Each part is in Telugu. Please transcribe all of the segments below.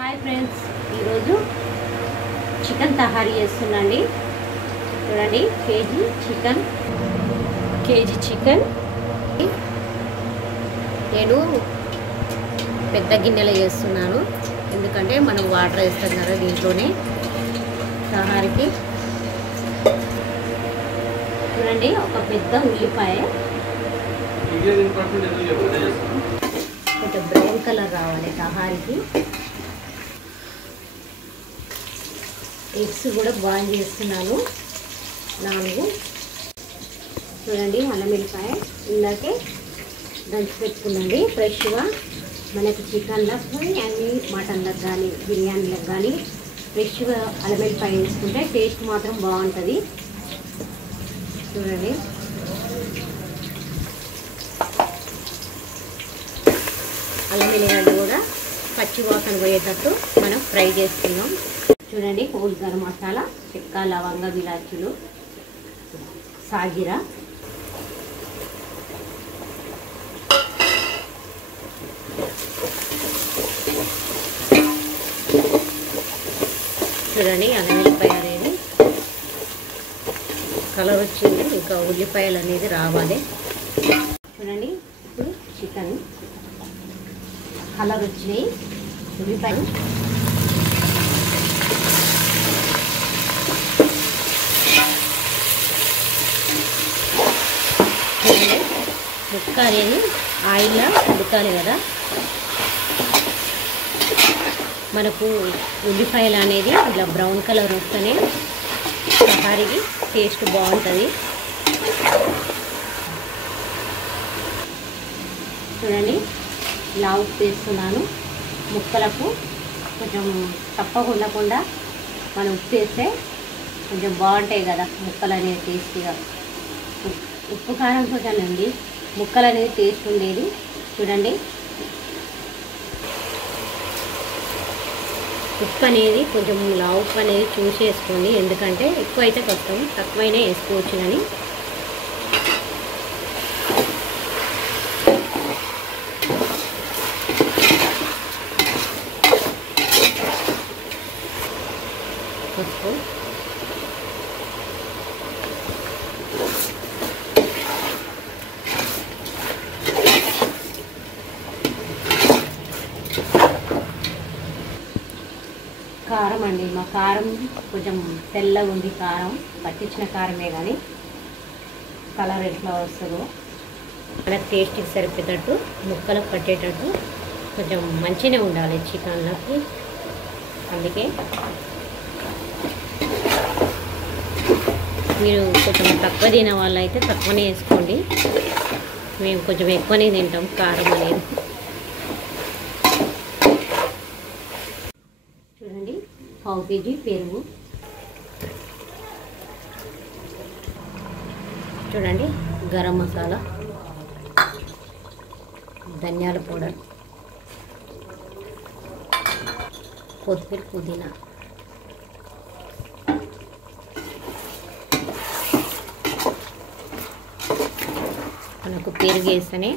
హాయ్ ఫ్రెండ్స్, ఈరోజు చికెన్ తహారీ చేస్తున్నాండి. చూడండి, కేజీ చికెన్ నేను పెద్ద గిన్నెలో చేస్తున్నాను. ఎందుకంటే మనం వాటర్ వేస్తాం కదా దీంట్లోనే తహారీకి. చూడండి, ఒక పెద్ద ఉల్లిపాయ కొంచెం బ్రౌన్ కలర్ రావాలి తహారీకి. ఎగ్స్ కూడా బాయిల్ చేస్తున్నాను 4. చూడండి, అల్లం వెల్లిపాయ ఇందాకే దంచి పెట్టుకున్నాండి ఫ్రెష్గా. మనకు చికెన్లకు కానీ అన్ని మటన్లకు కానీ బిర్యానీలకు కానీ ఫ్రెష్గా అల్లం వెల్లిపాయ వేసుకుంటే టేస్ట్ మాత్రం బాగుంటుంది. చూడండి, అల్లం వెల్లిగడ్డ కూడా పచ్చి వాసన పోయేటట్టు మనం ఫ్రై చేసుకున్నాం. చూడండి, హోల్ గరం మసాలా, చెక్క, లవంగ, విలాచీలు, సాగిరా, చూడండి అల్లం వెల్లిపాయ అనేది కలర్ వచ్చింది, ఇంకా ఉల్లిపాయలు అనేది రావాలి. చూడండి, ఇప్పుడు చికెన్ కలర్ వచ్చినాయి ఉల్లిపాయలు. ముక్క అనేది ఆయిల్లో ఉడకాలి కదా. మనకు ఉల్లిపాయలు అనేది ఇలా బ్రౌన్ కలర్ వస్తేనే తహారీకి టేస్ట్ బాగుంటుంది. చూడండి, ఇలా ఉప్పు వేస్తున్నాను. ముక్కలకు కొంచెం తప్పకుండా మనం ఉప్పు వేస్తే కొంచెం బాగుంటాయి కదా ముక్కలు అనేది టేస్టీగా. ఉప్పు కారం కొంచెం ముక్కలు అనేది టేస్ట్ ఉండేది. చూడండి, ఉప్పు అనేది కొంచెం ఉప్పు అనేది చూసి వేసుకోండి. ఎందుకంటే ఎక్కువ అయితే కష్టం, తక్కువైనా వేసుకోవచ్చు. కానీ పసుపు, కారం అండి. మా కారం కొంచెం తెల్లగా ఉంది. కారం పట్టించిన కారమే, కానీ కలర్ ఎట్లా వస్తుందో మనకు టేస్ట్కి సరిపోయేటట్టు ముక్కలకు పట్టేటట్టు కొంచెం మంచిగానే ఉండాలి చికెన్లకి. అందుకే మీరు కొంచెం తక్కువ తినే వాళ్ళు అయితే తక్కువనే వేసుకోండి. మేము కొంచెం ఎక్కువనే తింటాం కారం అనేది. చూడండి, 1/2 కేజీ పెరుగు. చూడండి, గరం మసాలా, ధనియాల పౌడర్, కొత్తిమీర, పుదీనా, మనకు పెరుగు వేస్తేనే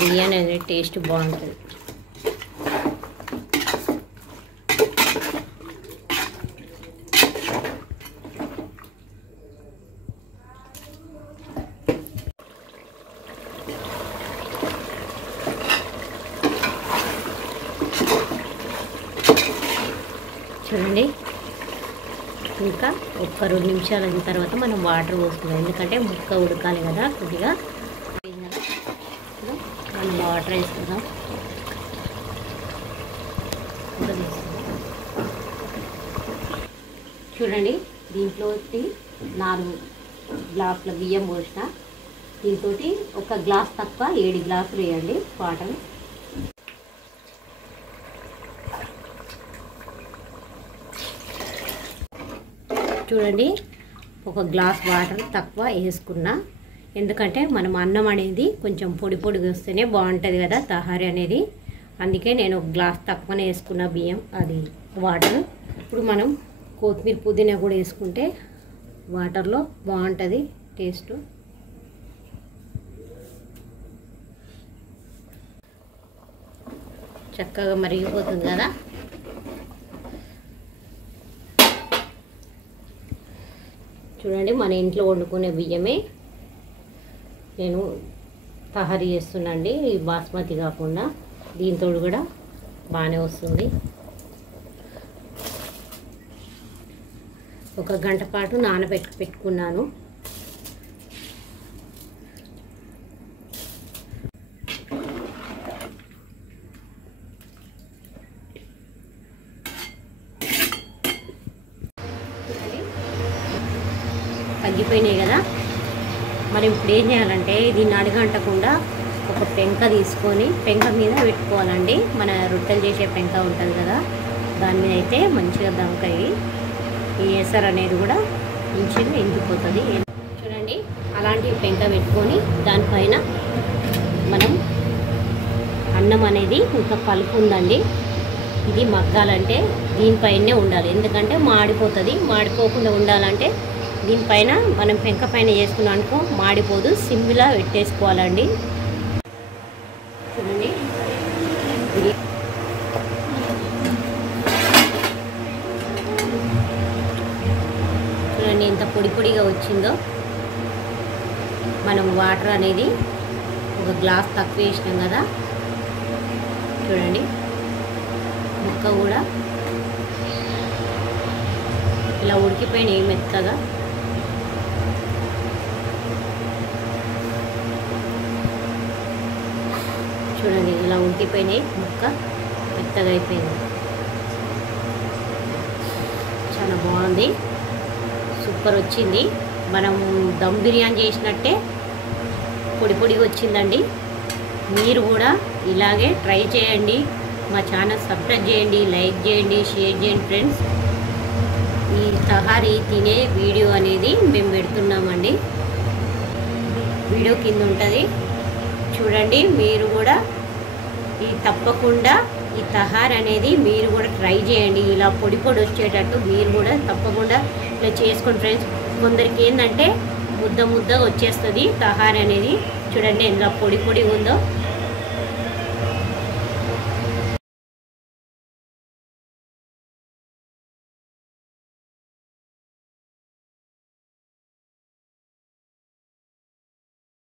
బిర్యానీ అనేది టేస్ట్ బాగుంటుంది. చూడండి, ఇంకా ఒక్క 2 నిమిషాల తర్వాత మనం వాటర్ పోసుకుందాం. ఎందుకంటే ముక్క ఉడకాలి కదా కొద్దిగా. మనం వాటర్ వేసుకుందాం. చూడండి, దీంట్లో 4 గ్లాసుల బియ్యం పోసిన. దీంతో 1 గ్లాస్ తక్కువ 7 గ్లాసులు వేయండి వాటర్. చూడండి, 1 గ్లాస్ వాటర్ తక్కువ వేసుకున్నా. ఎందుకంటే మనం అన్నం అనేది కొంచెం పొడి పొడిగా వస్తేనే బాగుంటుంది కదా తహారీ అనేది. అందుకే నేను 1 గ్లాస్ తక్కువనే వేసుకున్న బియ్యం అది వాటర్. ఇప్పుడు మనం కొత్తిమీర, పుదీనా కూడా వేసుకుంటే వాటర్లో బాగుంటుంది టేస్ట్. చక్కగా మరిగిపోతుంది కదా. చూడండి మన ఇంట్లో వండుకునే బియ్యమే నేను తహారీ చేస్తున్నాండి. ఈ బాస్మతి కాకుండా దీంతో కూడా బాగానే వస్తుంది. ఒక గంట పాటు పెట్టుకున్నాను. తగ్గిపోయినాయి కదా. మరి ఇప్పుడు ఏం చేయాలంటే దీన్ని అడగంటకుండా ఒక పెంక తీసుకొని పెంక మీద పెట్టుకోవాలండి. మన రొట్టెలు చేసే పెంక ఉంటుంది కదా, దాని మీద అయితే మంచిగా దమకాయి ఈ ఎసరు అనేది కూడా మంచిగా ఎండిపోతుంది. చూడండి అలాంటి పెంక పెట్టుకొని దానిపైన మనం అన్నం అనేది ఇంకా పలుకు ఉందండి, ఇది మగ్గాలంటే దీనిపైనే ఉండాలి. ఎందుకంటే మాడిపోతుంది. మాడిపోకుండా ఉండాలంటే దీనిపైన మనం పెంక పైన చేసుకున్నాం అనుకో మాడిపోదు. సిమ్లా పెట్టేసుకోవాలండి. చూడండి చూడండి ఎంత పొడి పొడిగా వచ్చిందో. మనం వాటర్ అనేది ఒక గ్లాస్ తక్కువ వేసినాం కదా. చూడండి ముక్క కూడా ఇలా ఉడికిపోయినాయి మెత్తగా. చూడండి ఇలా ఉడికిపోయినాయి, ముక్క మెత్తగా అయిపోయింది. చాలా బాగుంది, సూపర్ వచ్చింది. మనం దమ్ బిర్యానీ చేసినట్టే పొడి పొడిగా వచ్చిందండి. మీరు కూడా ఇలాగే ట్రై చేయండి. మా ఛానల్ సబ్స్క్రైబ్ చేయండి, లైక్ చేయండి, షేర్ చేయండి ఫ్రెండ్స్. ఈ తహారీ తినే వీడియో అనేది మేము పెడుతున్నామండి, వీడియో కింద ఉంటుంది చూడండి. మీరు కూడా తప్పకుండా ఈ తహార్ అనేది మీరు కూడా ట్రై చేయండి. ఇలా పొడి పొడి వచ్చేటట్టు మీరు కూడా తప్పకుండా ఇలా చేసుకోండి ఫ్రెండ్స్. కొందరికి ఏంటంటే ముద్దగా వచ్చేస్తుంది తహార్ అనేది. చూడండి ఎంత పొడి పొడి ఉందో.